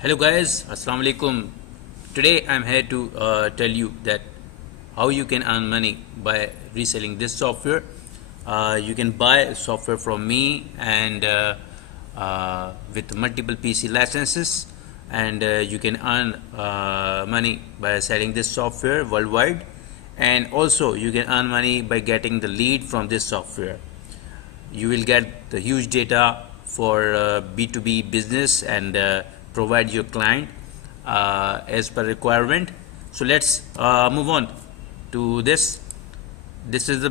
Hello guys, Assalamu alaikum. Today I'm here to tell you that how you can earn money by reselling this software. You can buy software from me and with multiple PC licenses, and you can earn money by selling this software worldwide, and also you can earn money by getting the lead from this software. You will get the huge data for B2B business and provide your client as per requirement. So let's move on to this. This is the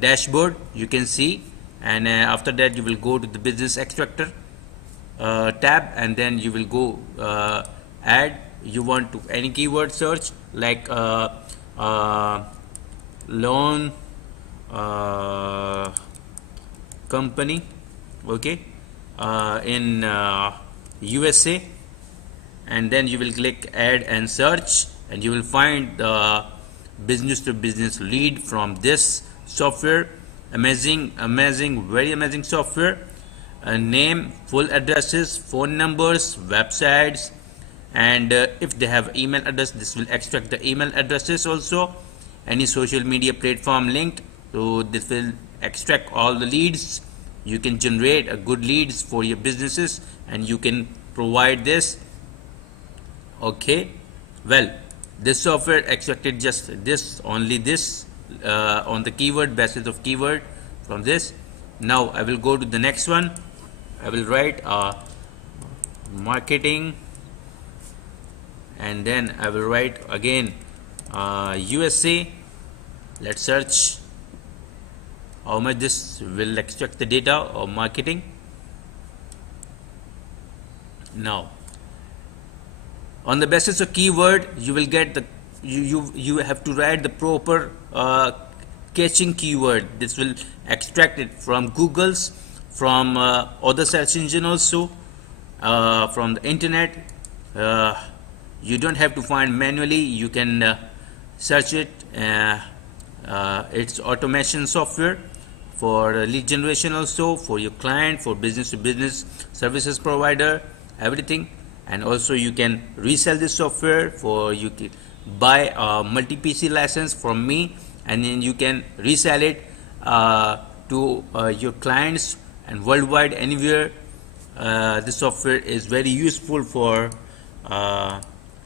dashboard you can see, and after that you will go to the business extractor tab, and then you will go add. You want to any keyword search like loan company, okay, in USA, and then you will click add and search, and you will find the business to business lead from this software. Amazing, very amazing software. Name, full addresses, phone numbers, websites, and if they have email address, this will extract the email addresses also. Any social media platform linked, so this will extract all the leads. You can generate a good leads for your businesses, and you can provide this. Okay, well, this software extracted just this, only this on the keyword basis of keyword from this. Now I will go to the next one. I will write marketing, and then I will write again USA. Let's search how much this will extract the data of marketing. Now on the basis of keyword, you will get the you have to write the proper catching keyword. This will extract it from Google's, from other search engine also, from the internet. You don't have to find manually, you can search it. It's automation software for lead generation, also for your client, for business to business services provider, everything. And also you can resell this software for, you can buy a multi PC license from me, and then you can resell it to your clients and worldwide, anywhere. This software is very useful for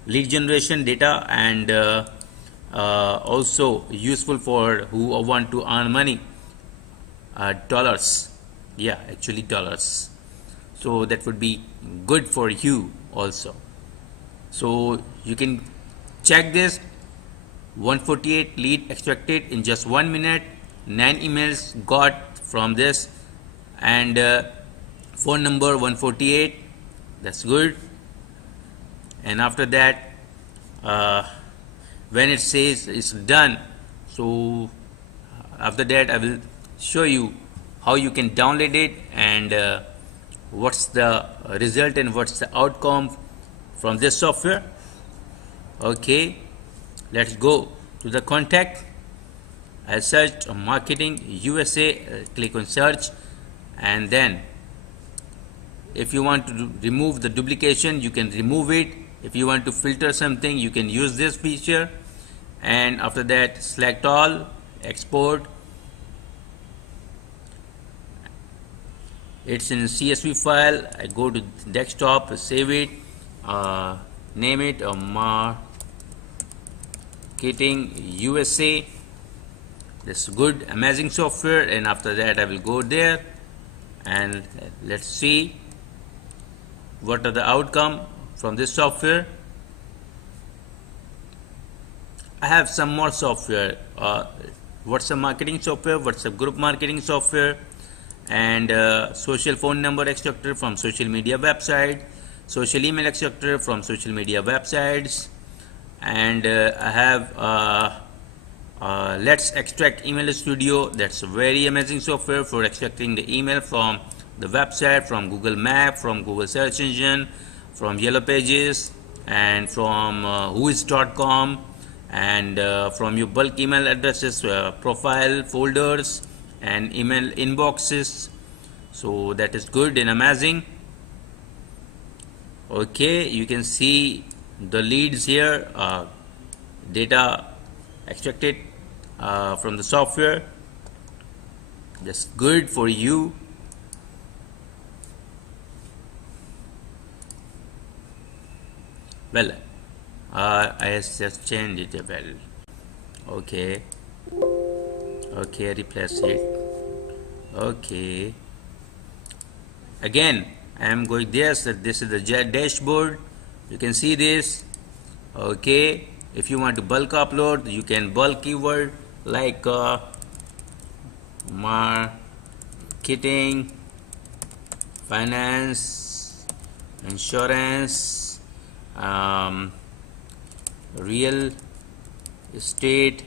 lead generation data, and also useful for who want to earn money, dollars, yeah, actually dollars. So that would be good for you also. So you can check this. 148 lead extracted in just 1 minute, 9 emails got from this, and phone number 148, that's good. And after that, when it says it's done, so after that I will show you how you can download it, and what's the result and what's the outcome from this software. Okay, let's go to the contact. I searched marketing USA, click on search, and then if you want to remove the duplication, you can remove it. If you want to filter something, you can use this feature, and after that select all, export. It's in CSV file. I go to desktop, save it, name it marketing USA. That's good, amazing software. And after that I will go there, and let's see what are the outcome from this software. I have some more software, WhatsApp marketing software, WhatsApp group marketing software, and social phone number extractor from social media website, social email extractor from social media websites, and I have Let's Extract Email Studio. That's a very amazing software for extracting the email from the website, from Google Map, from Google search engine, from Yellow Pages, and from whois.com, and from your bulk email addresses, profile folders, and email inboxes. So that is good and amazing. So let's go to the next one. I will write marketing USA, click on search, and then if you want to remove the duplication, you can remove it. If you want to filter something, you can use this feature. So that is good and amazing. Okay, you can see the leads here, data extracted from the software. That's good for you. Well, I just changed it. Well, okay, okay, replace it. Okay, again I am going there. So this is the dashboard. You can see this. Okay, if you want to bulk upload, you can bulk keyword like marketing, finance, insurance, real estate,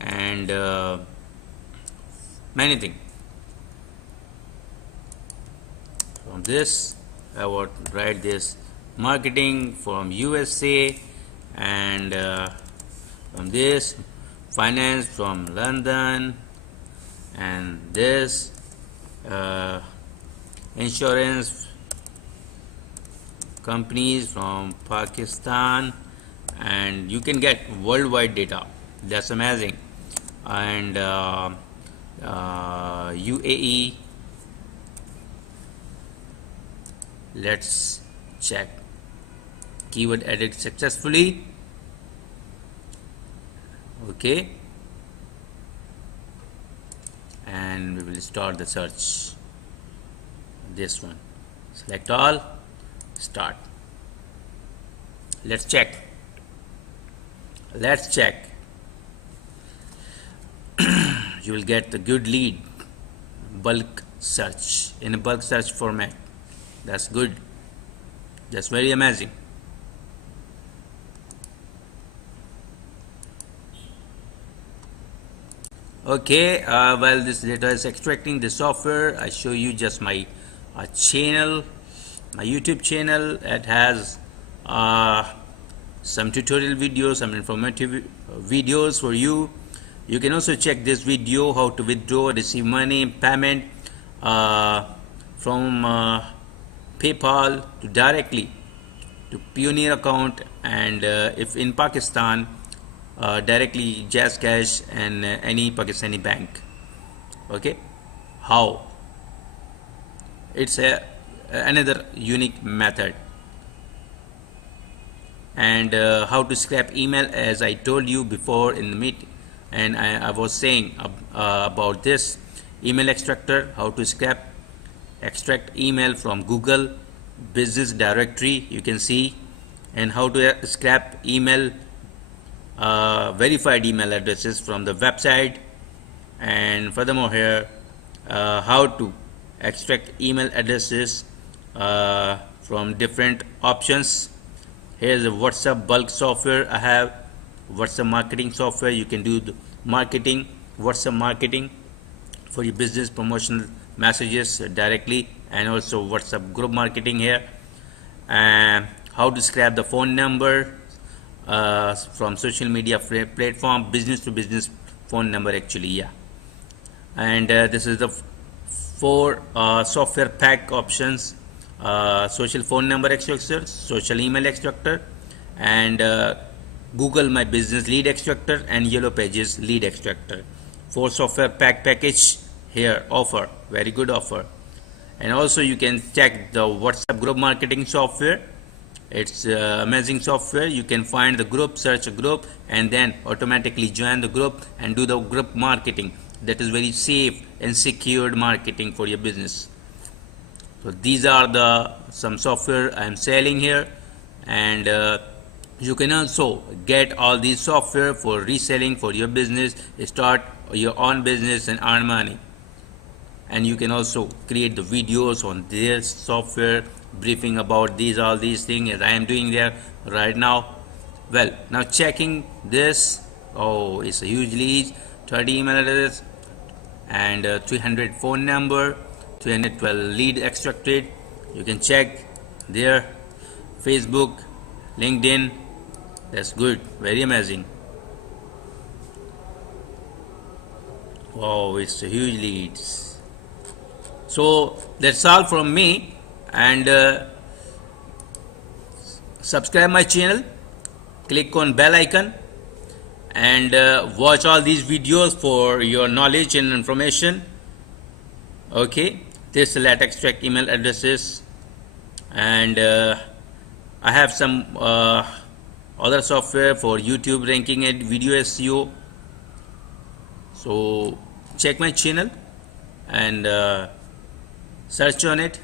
and many things. From this I would write this marketing from USA, and from this finance from London, and this insurance companies from Pakistan, and you can get worldwide data. That's amazing. And UAE. Let's check. Keyword added successfully. Okay, and we will start the search. This one, select all, start. Let's check. Let's check. You will get the good lead. Bulk search, in a bulk search format. That's good. That's very amazing. Okay, while this data is extracting the software, I show you just my channel, my YouTube channel. It has some tutorial videos, some informative videos for you. You can also check this video, how to withdraw, receive money, payment from PayPal to directly to Pioneer account, and if in Pakistan, directly Jazz Cash and any Pakistani bank. Okay, how? It's another unique method. And how to scrap email, as I told you before in the meet, and I was saying about this email extractor, how to extract email from Google business directory, you can see, and how to scrap email, verified email addresses from the website. And furthermore here, how to extract email addresses from different options. Here's a WhatsApp bulk software. I have WhatsApp marketing software. You can do the marketing, WhatsApp marketing for your business promotional messages directly, and also WhatsApp group marketing here. And how to scrap the phone number from social media platform, business to business phone number actually, yeah. And this is the 4 software pack options: social phone number extractor, social email extractor, and Google My Business lead extractor, and Yellow Pages lead extractor. 4 software package here offer, very good offer. And also you can check the WhatsApp group marketing software. It's amazing software. You can find the group, search a group, and then automatically join the group and do the group marketing. That is very safe and secured marketing for your business. So these are the some software I am selling here, and you can also get all these software for reselling for your business, start your own business and earn money. And you can also create the videos on this software, briefing about all these things, as I am doing there right now. Well, now checking this. Oh, it's a huge lead. 30 email address and 300 phone number, 312 lead extracted. You can check there. Facebook, LinkedIn. That's good, very amazing. Wow, it's a huge leads. So that's all from me, and subscribe my channel, click on bell icon, and watch all these videos for your knowledge and information. Okay, this let extract email addresses, and I have some other software for YouTube ranking and video SEO. So check my channel and search on it,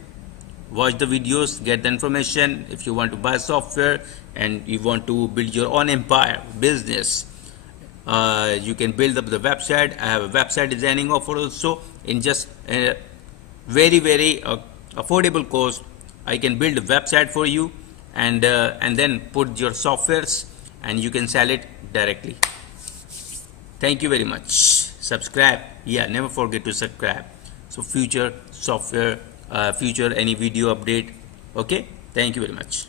watch the videos, get the information. If you want to buy software and you want to build your own empire business, you can build up the website. I have a website designing offer also. In just a very affordable cost, I can build a website for you, and then put your softwares and you can sell it directly. Thank you very much. Subscribe. Yeah, never forget to subscribe. So future software, future any video update. Okay, thank you very much.